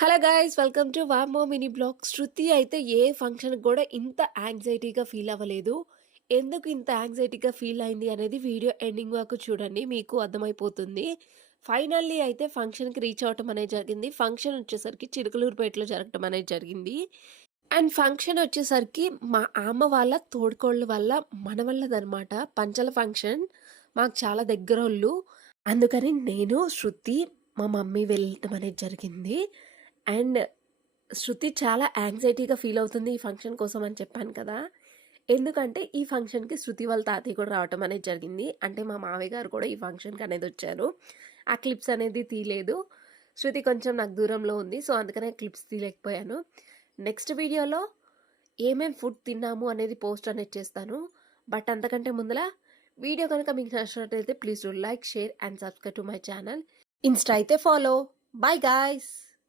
Hello guys welcome to వామో mini blog. శృతి అయితే ఏ function కూడా ఇంత యాంగ్జైటీగా ఫీల్ అవ్వలేదు. ఎందుకు ఇంత యాంగ్జైటీగా ఫీల్ అయింది అనేది వీడియో ఎండింగ్ వరకు చూడండి, మీకు అర్థమైపోతుంది. ఫైనల్లీ అయితే ఫంక్షన్కి రీచ్ అవటం అనేది జరిగింది. ఫంక్షన్ వచ్చేసరికి చిలుకలూరుపేటలో జరగటం అనేది జరిగింది. అండ్ ఫంక్షన్ వచ్చేసరికి మా అమ్మ వాళ్ళ తోడుకోళ్ళ వల్ల మనవల్లదనమాట. పంచల ఫంక్షన్ మాకు చాలా దగ్గరోళ్ళు. అందుకని నేను శృతి మా మమ్మీ వెళ్ళటం అనేది జరిగింది. అండ్ శృతి చాలా యాంగ్జైటీగా ఫీల్ అవుతుంది ఈ ఫంక్షన్ కోసం అని చెప్పాను కదా. ఎందుకంటే ఈ ఫంక్షన్కి శృతి వాళ్ళ తాతయ్య కూడా రావటం అనేది జరిగింది. అంటే మా మావయ్య గారు కూడా ఈ ఫంక్షన్కి అనేది వచ్చారు. ఆ క్లిప్స్ అనేది తీయలేదు. శృతి కొంచెం నాకు దూరంలో ఉంది, సో అందుకనే క్లిప్స్ తీయలేకపోయాను. నెక్స్ట్ వీడియోలో ఏమేం ఫుడ్ తిన్నాము అనేది పోస్ట్ అనేది చేస్తాను. బట్ అంతకంటే ముందర వీడియో కనుక మీకు నచ్చినట్లయితే please do like, share and subscribe to my channel. Insta అయితే ఫాలో. Bye guys.